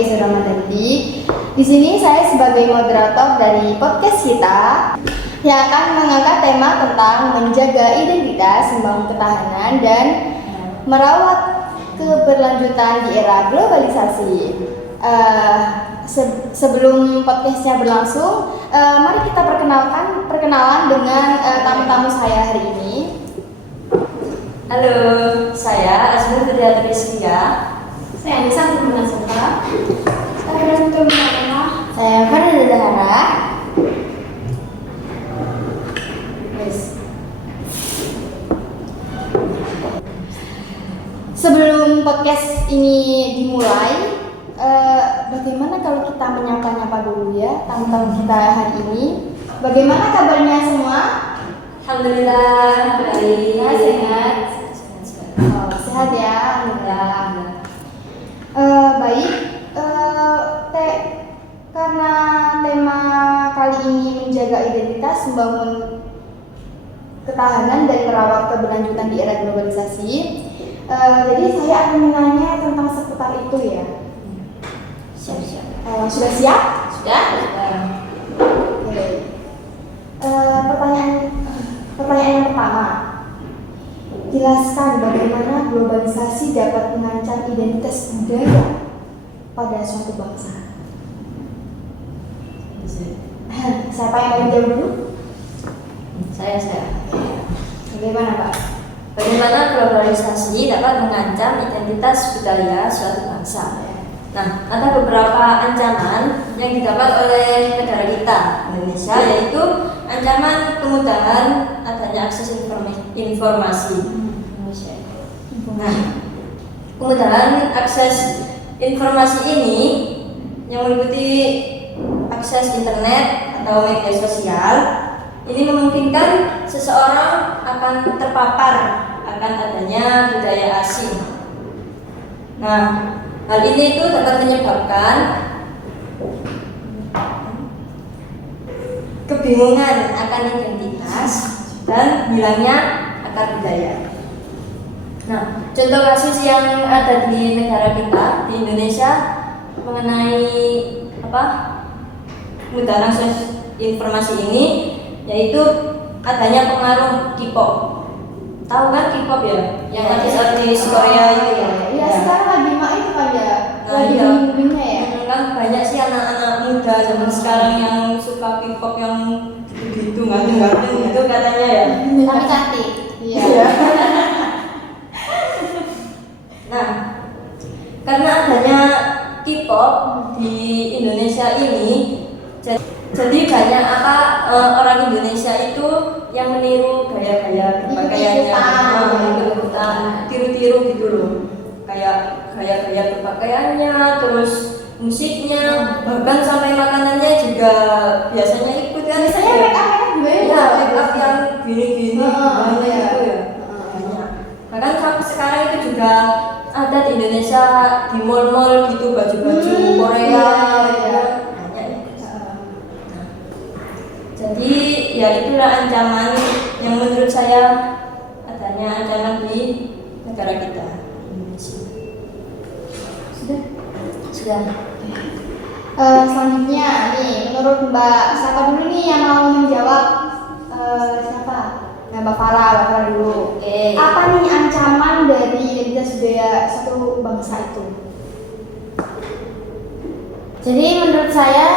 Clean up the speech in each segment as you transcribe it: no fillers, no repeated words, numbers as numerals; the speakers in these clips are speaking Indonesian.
Aizah Ramadanti. Di sini saya sebagai moderator dari podcast kita yang akan mengangkat tema tentang menjaga identitas, membangun ketahanan, dan merawat keberlanjutan di era globalisasi. Sebelum podcastnya berlangsung, mari kita perkenalan dengan tamu-tamu saya hari ini. Halo, saya Azmur Fitriati Rizkia. Saya Anissa Purnasanta. Saya Rantum Marana. Saya Farida Zahara. Sebelum podcast ini dimulai, bagaimana kalau kita menyapa-nyapa dulu ya tamu-tamu kita hari ini? Bagaimana kabarnya semua? Alhamdulillah baik. Sehat. Oh, sehat ya, alhamdulillah. Baik. Karena tema kali ini menjaga identitas, membangun ketahanan dan merawat keberlanjutan di era globalisasi. Jadi saya akan menanya tentang seputar itu ya. Siap-siap. Sudah siap? Sudah? Oke. Pertanyaan yang pertama. Jelaskan bagaimana globalisasi dapat mengancam identitas budaya pada suatu bangsa. Siapa yang paling jauh dulu? Saya. Bagaimana Pak? Bagaimana globalisasi dapat mengancam identitas budaya suatu bangsa? Nah, ada beberapa ancaman yang didapat oleh negara kita, Indonesia, yaitu ancaman kemudahan adanya akses informasi. Nah, kemudahan akses informasi ini yang meliputi akses internet atau media sosial ini memungkinkan seseorang akan terpapar akan adanya budaya asing. Nah, hal ini itu dapat menyebabkan kebingungan akan identitas dan hilangnya akar budaya. Nah, contoh kasus yang ada di negara kita, di Indonesia, mengenai kemudahan akses informasi ini, yaitu adanya pengaruh K-pop. Tahu kan K-pop ya? Yang artis-artis Korea itu ya? Iya, sekarang lagi itu kan ya, Nah, lagi iya. boomingnya ya. Kan banyak sih anak-anak muda zaman sekarang yang suka K-pop yang gitu ngandung-ngandung gitu katanya ya. Tapi cantik. Iya. Nah, karena adanya K-pop di Indonesia ini, jadi banyak orang Indonesia itu yang meniru gaya-gaya berpakaiannya, tiru-tiru gitu loh, kayak gaya-gaya berpakaiannya, terus musiknya, bahkan sampai makanannya juga biasanya ikut kan. Biasanya make up juga ya. Iya, make up yang gini-gini, banyak iya. gitu ya. Banyak. Bahkan sampai sekarang itu juga ada di Indonesia di mall-mall gitu baju-baju Korea, iya. banyak ya. Jadi ya itulah ancaman yang menurut saya adanya ancaman di negara kita Indonesia. Sudah. Selanjutnya nih, menurut Mbak siapa dulu nih yang mau menjawab? Siapa? Nah, Mbak Farah dulu. Oke. Apa nih ancaman dari identitas budaya satu bangsa itu? Jadi menurut saya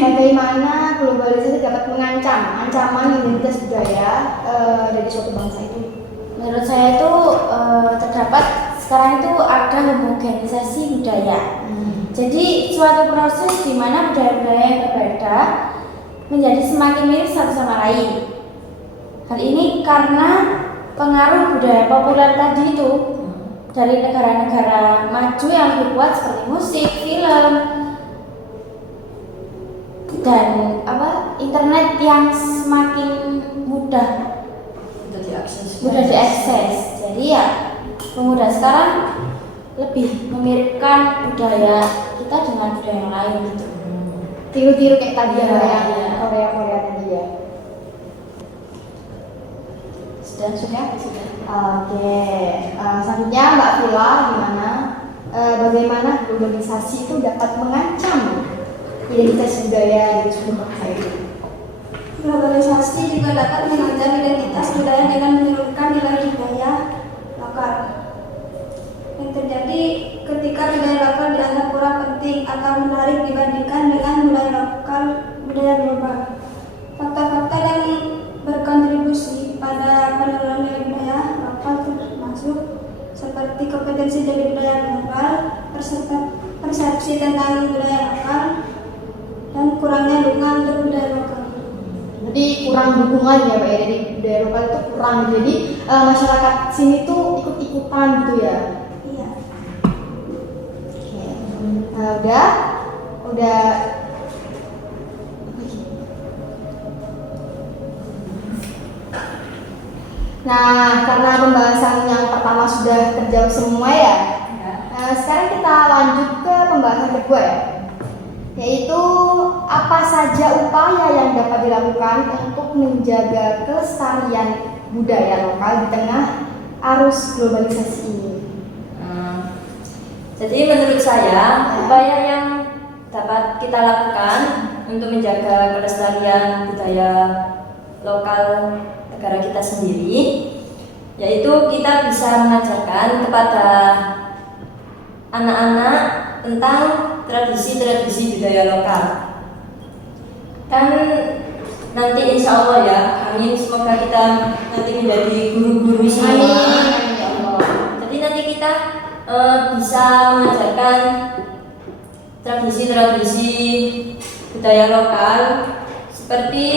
bagaimana globalisasi dapat mengancam ancaman identitas budaya dari suatu bangsa itu? Menurut saya itu terdapat sekarang itu ada homogenisasi budaya. Jadi suatu proses di mana budaya-budaya yang berbeda menjadi semakin mirip satu sama lain. Hal ini karena pengaruh budaya populer tadi itu dari negara-negara maju yang lebih kuat seperti musik, film, dan internet yang semakin mudah diakses. Jadi ya pemuda sekarang lebih memiripkan budaya kita dengan budaya yang lain gitu. Tiru-tiru kayak tadi Iya, yang iya. Korea tadi ya. Sudah. Oke. Selanjutnya Mbak Vila, bagaimana globalisasi itu dapat mengancam identitas budaya di suatu bangsa itu? Globalisasi juga dapat mengancam identitas budaya dengan menurunkan nilai budaya lokal. Yang terjadi ketika budaya lokal dianggap kurang penting atau menarik dibandingkan dengan budaya global. Fakta-fakta yang berkontribusi pada penurunan nilai budaya lokal termasuk seperti kompetensi dari budaya global, persepsi tentang budaya lokal, dan kurangnya dukungan untuk budaya lokal. Jadi kurang dukungan ya Pak ya, jadi budaya lokal itu kurang, jadi masyarakat sini tuh ikut-ikutan gitu ya. Iya. Oke. Udah. Nah, karena pembahasan yang pertama sudah terjawab semua ya. Sekarang kita lanjut ke pembahasan kedua ya, yaitu apa saja upaya yang dapat dilakukan untuk menjaga kelestarian budaya lokal di tengah arus globalisasi ini. Jadi menurut saya upaya yang dapat kita lakukan untuk menjaga kelestarian budaya lokal negara kita sendiri, yaitu kita bisa mengajarkan kepada anak-anak tentang tradisi-tradisi budaya lokal. Kan nanti insya Allah ya, amin, semoga kita nanti menjadi guru-guru semua. Amin ya Allah. Jadi nanti kita bisa mengajarkan tradisi-tradisi budaya lokal, seperti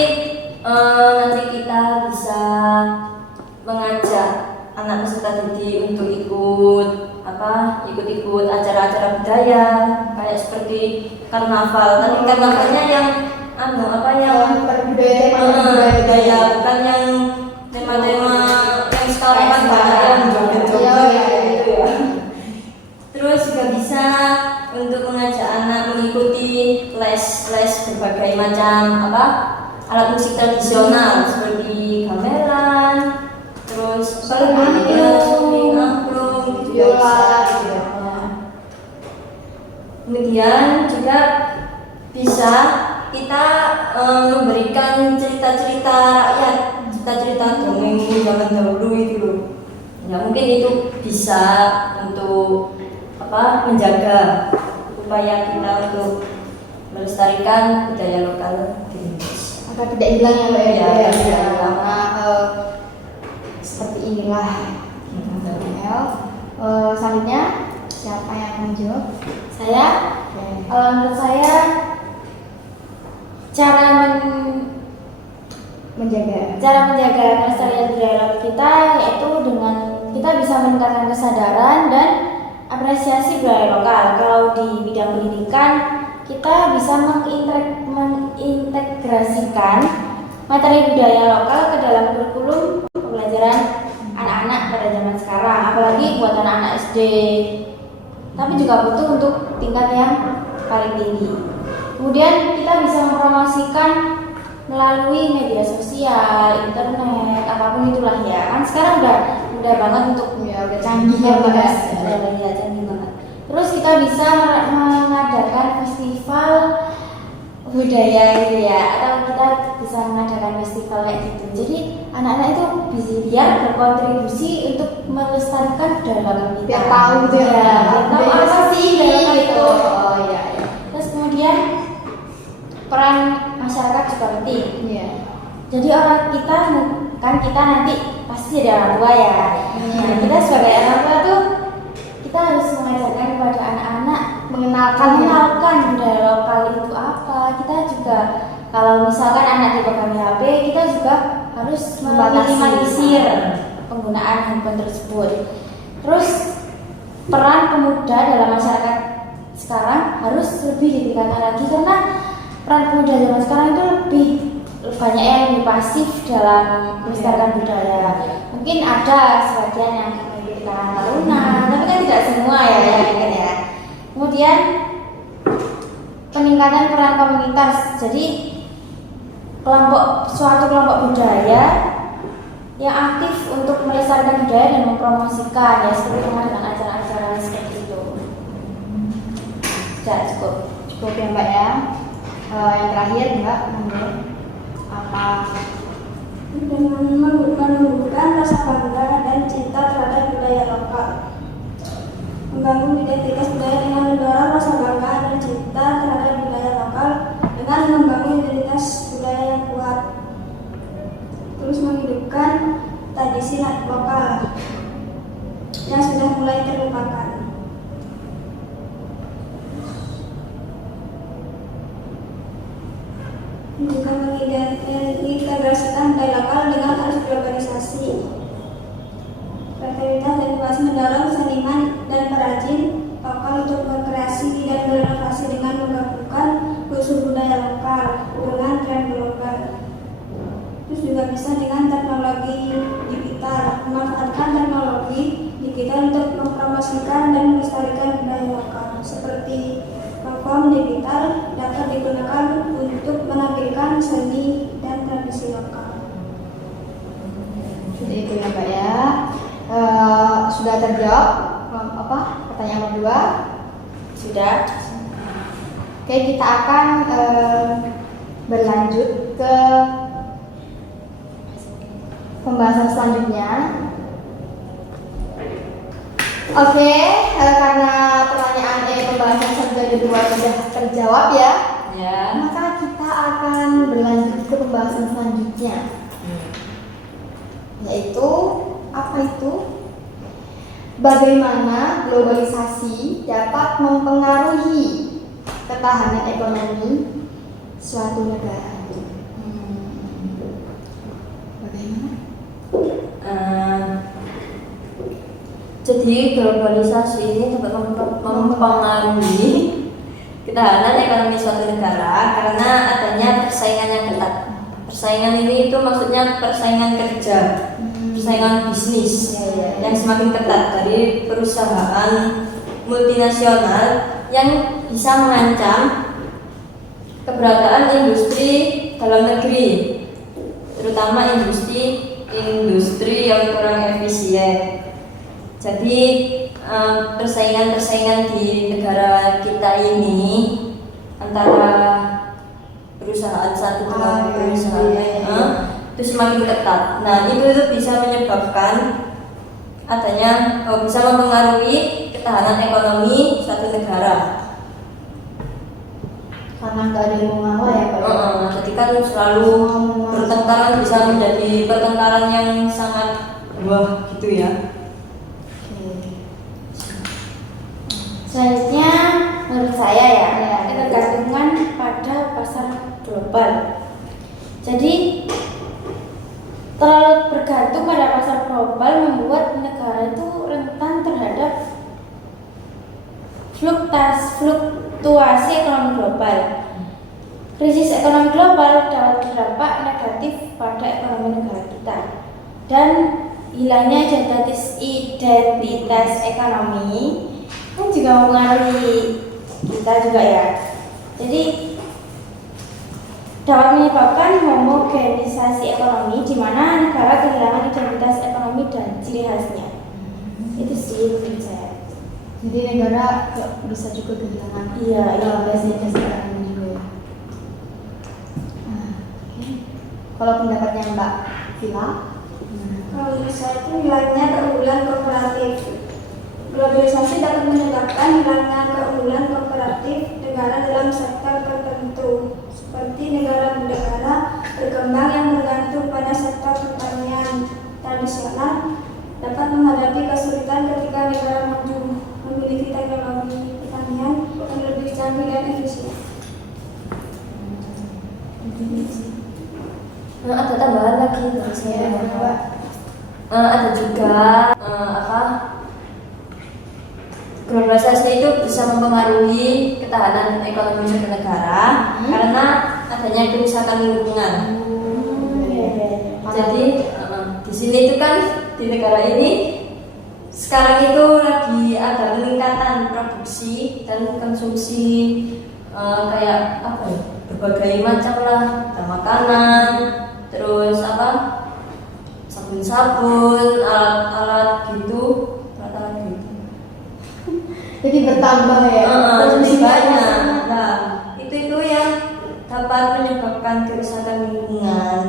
nanti kita bisa mengajak anak peserta didik untuk ikut acara-acara budaya, kayak seperti karnaval. Tapi karnavalnya yang budaya, bukan yang tema-tema yang sekarang kan banyak yang joget-joget gitu ya. Terus juga bisa untuk mengajak anak mengikuti les berbagai macam alat musik tradisional seperti gamelan, terus angklung, biola. Kemudian juga bisa kita memberikan cerita-cerita rakyat, cerita-cerita dongeng zaman dahulu itu loh. Ya mungkin itu bisa untuk menjaga upaya kita untuk melestarikan budaya lokal di Indonesia Agar tidak hilang ya Mbak ya. Ya. Karena seperti inilah. Selanjutnya siapa yang akan menjawab? Saya, menurut saya cara menjaga kelestarian budaya lokal kita yaitu dengan kita bisa meningkatkan kesadaran dan apresiasi budaya lokal. Kalau di bidang pendidikan kita bisa mengintegrasikan materi budaya lokal ke dalam kurikulum pembelajaran anak-anak pada zaman sekarang, apalagi buat anak-anak SD. Tapi juga butuh untuk tingkat yang paling tinggi. Kemudian kita bisa mempromosikan melalui media sosial, internet, apapun itulah ya. Kan sekarang udah mudah banget untuk udah canggih ya Mbak. Ya, canggih banget. Terus kita bisa mengadakan festival budaya gitu ya, atau kita bisa mengadakan festival kayak gitu. Jadi anak-anak itu bisa biar berkontribusi untuk melestarikan budaya lokal kita. Biar tahu gitu ya. Tahu apa sih gitu. Oh iya. Terus kemudian peran masyarakat juga penting. Iya. Jadi kita nanti pasti ada orang tua ya. Nah, kita sebagai orang tua tuh kita harus mengajarkan kepada anak-anak mengenalkan budaya lokal itu apa. Kita juga kalau misalkan anak dipegang HP, kita juga harus meminimalisir penggunaan handphone tersebut. Terus peran pemuda dalam masyarakat sekarang harus lebih ditingkatkan lagi, karena peran pemuda zaman sekarang itu lebih banyak yang lebih pasif dalam melestarikan budaya. Mungkin ada sebagian yang mengikuti kalangan taruna, tapi kan tidak semua ya. Kemudian peningkatan peran komunitas. Jadi suatu kelompok budaya yang aktif untuk melestarikan budaya dan mempromosikan, ya seperti mengadakan acara-acara seperti itu. Sudah cukup. Cukup ya Mbak ya. Yang terakhir Mbak, menurut apa? Dengan menumbuhkan rasa bangga dan cinta terhadap budaya lokal. Membangun identitas budaya dengan mendorong rasa bangga dan cinta terhadap budaya lokal dengan membangun identitas budaya yang kuat. Terus menghidupkan tradisi lokal yang sudah mulai terlupakan. Juga mengintegrasikan budaya lokal dengan arus globalisasi. Kreativitas dan inovasi mendorong seniman dan perajin lokal untuk berkreasi dan berinovasi dengan menggabungkan unsur budaya lokal dengan tren global. Terus juga bisa dengan teknologi digital, memanfaatkan teknologi digital untuk mempromosikan dan melestarikan budaya lokal seperti platform digital dapat digunakan untuk menampilkan seni dan tradisi lokal. Jadi itu ya Mbak ya. Sudah terjawab apa pertanyaan kedua? Sudah. Oke, kita akan berlanjut ke pembahasan selanjutnya. Oke, karena pembahasan selanjutnya kedua sudah terjawab ya, maka kita akan berlanjut ke pembahasan selanjutnya, yaitu apa itu? Bagaimana globalisasi dapat mempengaruhi ketahanan ekonomi suatu negara? Bagaimana? Jadi globalisasi ini dapat mempengaruhi ketahanan ekonomi suatu negara karena adanya persaingan yang ketat. Persaingan ini itu maksudnya persaingan kerja, persaingan bisnis yang semakin ketat dari perusahaan multinasional yang bisa mengancam keberadaan industri dalam negeri, terutama industri yang kurang efisien. Jadi persaingan di negara kita ini antara perusahaan satu dengan perusahaan lain itu semakin ketat. Nah itu bisa menyebabkan adanya bisa mempengaruhi ketahanan ekonomi suatu negara. Karena nggak ada yang mengalah ya Pak. Jadi kan selalu bertengkaran, bisa menjadi pertengkaran yang sangat wah gitu ya. Selanjutnya menurut saya ya, ketergantungan pada pasar global. Jadi terlalu bergantung pada pasar global membuat negara itu rentan terhadap fluktuasi ekonomi global. Krisis ekonomi global dapat berdampak negatif pada ekonomi negara kita dan hilangnya identitas ekonomi kan juga mempengaruhi kita juga ya. Jadi dapat menyebabkan homogenisasi ekonomi di mana negara kehilangan identitas ekonomi dan ciri khasnya. Itu sih menurut saya. Jadi negara bisa juga kehilangan identitas negaranya juga ya. Kalau pendapatnya Mbak Vila, Kalau menurut saya itu hilangnya keunggulan kooperatif. Globalisasi dapat menyebabkan hilangnya keunggulan kooperatif negara dalam sektor tertentu, seperti negara-negara berkembang yang bergantung pada sektor pertanian tradisional dapat menghadapi kesulitan ketika negara maju memiliki teknologi pertanian yang lebih canggih dan efisien. Ada tambahan lagi dari saya. Ada juga globalisasi itu bisa mempengaruhi ketahanan ekonomi suatu negara karena adanya kerusakan lingkungan. Jadi di sini itu kan di negara ini sekarang itu lagi ada peningkatan produksi dan konsumsi kayak apa ya, berbagai macam lah, makanan, terus sabun-sabun, alat-alat gitu. Jadi bertambah ya. Lebih banyak. Nah, itu yang dapat menyebabkan kerusakan lingkungan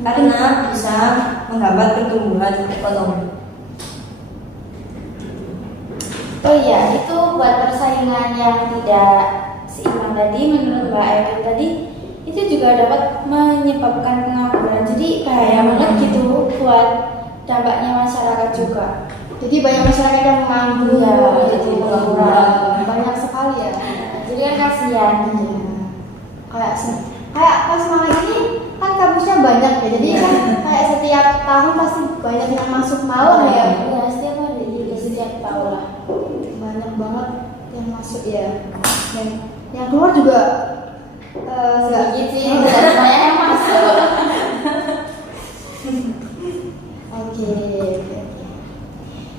karena bisa menghambat pertumbuhan ekonomi. Oh iya, itu buat persaingan yang tidak seimbang tadi, menurut Mbak Ayu tadi, itu juga dapat menyebabkan pengangguran. Jadi bahaya banget gitu buat dampaknya masyarakat juga. Jadi banyak masyarakat yang menganggur, Iya, jadi jadi pengangguran banyak sekali ya. Jadi kan kasihan gitu. Kayak pas malam ini kan kampusnya banyak ya, jadi kan kayak setiap tahun pasti banyak yang masuk malam ya. Ya setiap hari, setiap tahun lah. Banyak banget yang masuk ya. Dan yang keluar juga Sedikit sih, tidak semuanya yang masuk. Oke.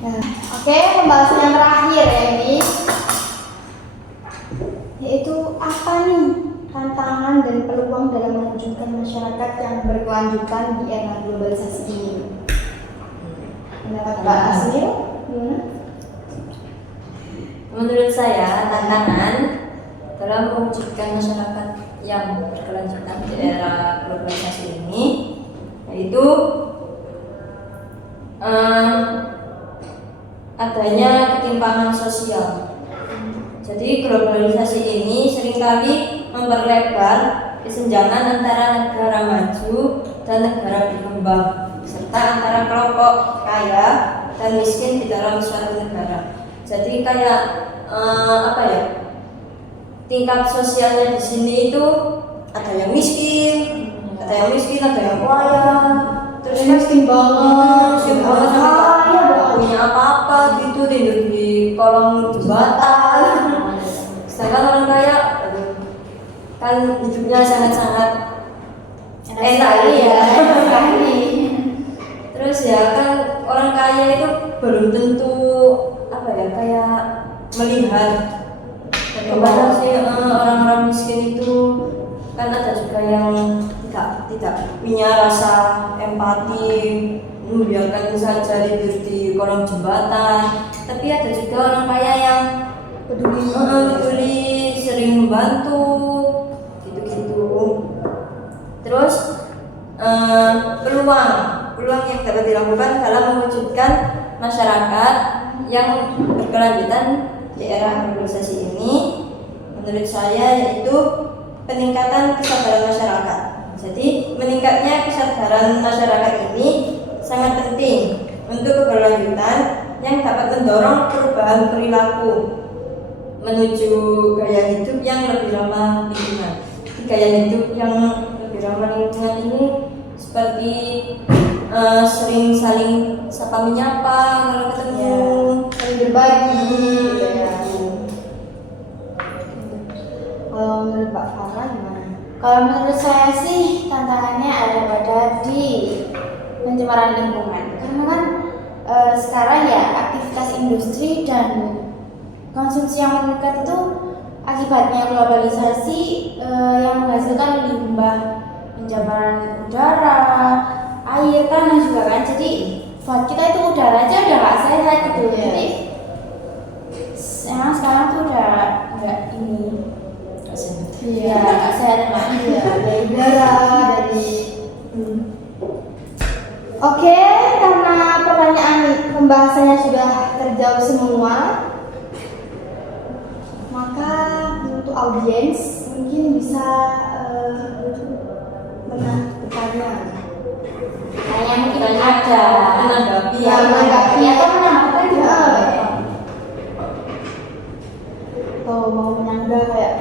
Nah, oke, pembahasan yang terakhir ya ini, yaitu apa nih tantangan dan peluang dalam mewujudkan masyarakat yang berkelanjutan di era globalisasi ini. Pendapat Pak Asmil gimana? Menurut saya tantangan dalam mewujudkan masyarakat yang berkelanjutan di era globalisasi ini yaitu adanya ketimpangan sosial. Jadi globalisasi ini seringkali memperlebar kesenjangan antara negara maju dan negara berkembang, serta antara kelompok kaya dan miskin di dalam suatu negara. Jadi kayak tingkat sosialnya di sini itu ada yang miskin, ada yang kaya, terus Miskin banget, miskin banget sampai nggak punya apa-apa gitu, tidur di kolong jembatan. Sedangkan orang kaya, aduh, kan hidupnya sangat-sangat enak ya. Terus ya kan orang kaya itu belum tentu kayak melihat bagaimana sih orang-orang miskin itu, kan ada juga yang tidak punya rasa empati, membiarkan saja tidur di kolong jembatan. Tapi ada juga orang kaya yang peduli, sering membantu, gitu-gitu. Terus peluang yang dapat dilakukan dalam mewujudkan masyarakat yang berkelanjutan di era globalisasi ini, menurut saya yaitu peningkatan kesadaran masyarakat. Jadi meningkatnya kesadaran masyarakat ini sangat penting untuk keberlanjutan yang dapat mendorong perubahan perilaku menuju gaya hidup yang lebih ramah lingkungan. Gaya hidup yang lebih ramah lingkungan ini seperti sering saling sapa menyapa kalau ketemu, saling berbagi gitu ya. Kalau menurut Pak Farah gimana? Kalau menurut saya sih tantangannya ada pada di pencemaran lingkungan. Karena kan sekarang ya aktivitas industri dan konsumsi yang meningkat itu akibatnya globalisasi yang menghasilkan limbah, pencemaran udara, air, tanah juga kan. Jadi buat kita itu udara aja udah nggak sehat gitu. Jadi emang sekarang tuh udah nggak ini. Iya, nggak sehat emang. Iya, dari udara, dari Oke, karena pertanyaan pembahasannya sudah terjawab semua, maka untuk audiens mungkin bisa bertanya. Hanya mungkin ada menanggapi menanggapi atau menambahkan juga. Atau mau menyanggah kayak,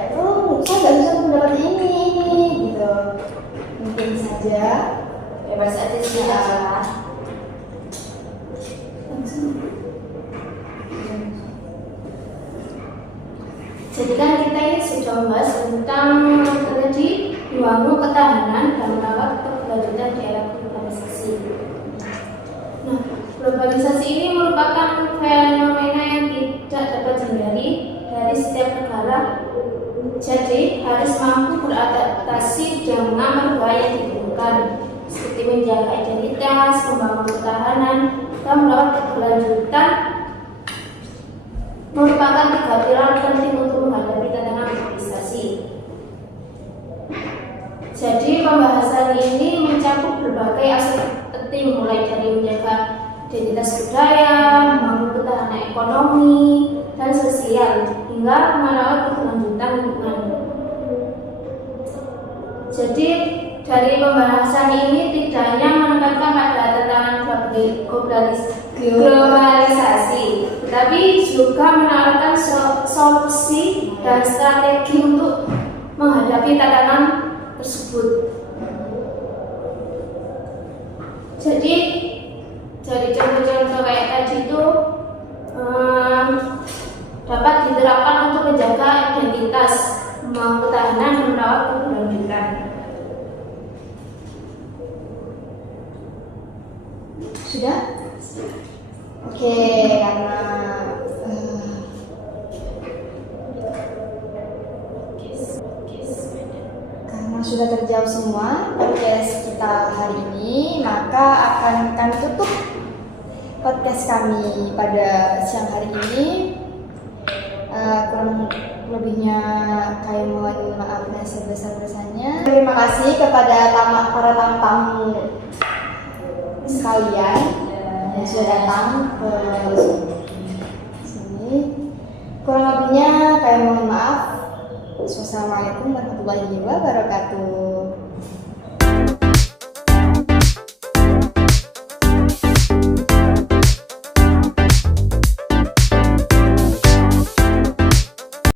saya nggak bisa pendapat ini gitu. Mungkin saja. Bebas aja sih ya. Jadi kan kita ini sudah membahas tentang tadi membangun ketahanan dan merawat keberlanjutan di era globalisasi. Nah, globalisasi ini merupakan fenomena yang tidak dapat dihindari dari setiap negara. Jadi harus mampu beradaptasi dengan perubahan yang dibutuhkan seperti menjaga identitas, membangun ketahanan, dan merawat keberlanjutan merupakan 3 pilar penting untuk menghadapi tantangan globalisasi. Jadi pembahasan ini mencakup berbagai aspek penting, mulai dari menjaga identitas budaya, membangun ketahanan ekonomi dan sosial, hingga merawat keberlanjutan lingkungan. Jadi dari pembahasan ini tidak hanya menekankan pada tantangan globalisasi, tetapi juga menawarkan solusi dan strategi untuk menghadapi tantangan tersebut. Jadi dari contoh-contoh kayak tadi itu dapat diterapkan untuk menjaga identitas, membangun ketahanan, dan merawat keberlanjutan. Sudah? Oke, karena sudah terjawab semua podcast kita hari ini, maka akan kami tutup podcast kami pada siang hari ini. Kurang lebihnya kami mohon maaf dan sebesar-besarnya. Terima kasih kepada para tamu sekalian yang sudah datang ke sini. Kurang lebihnya kami mohon maaf. Wassalamualaikum warahmatullahi wabarakatuh.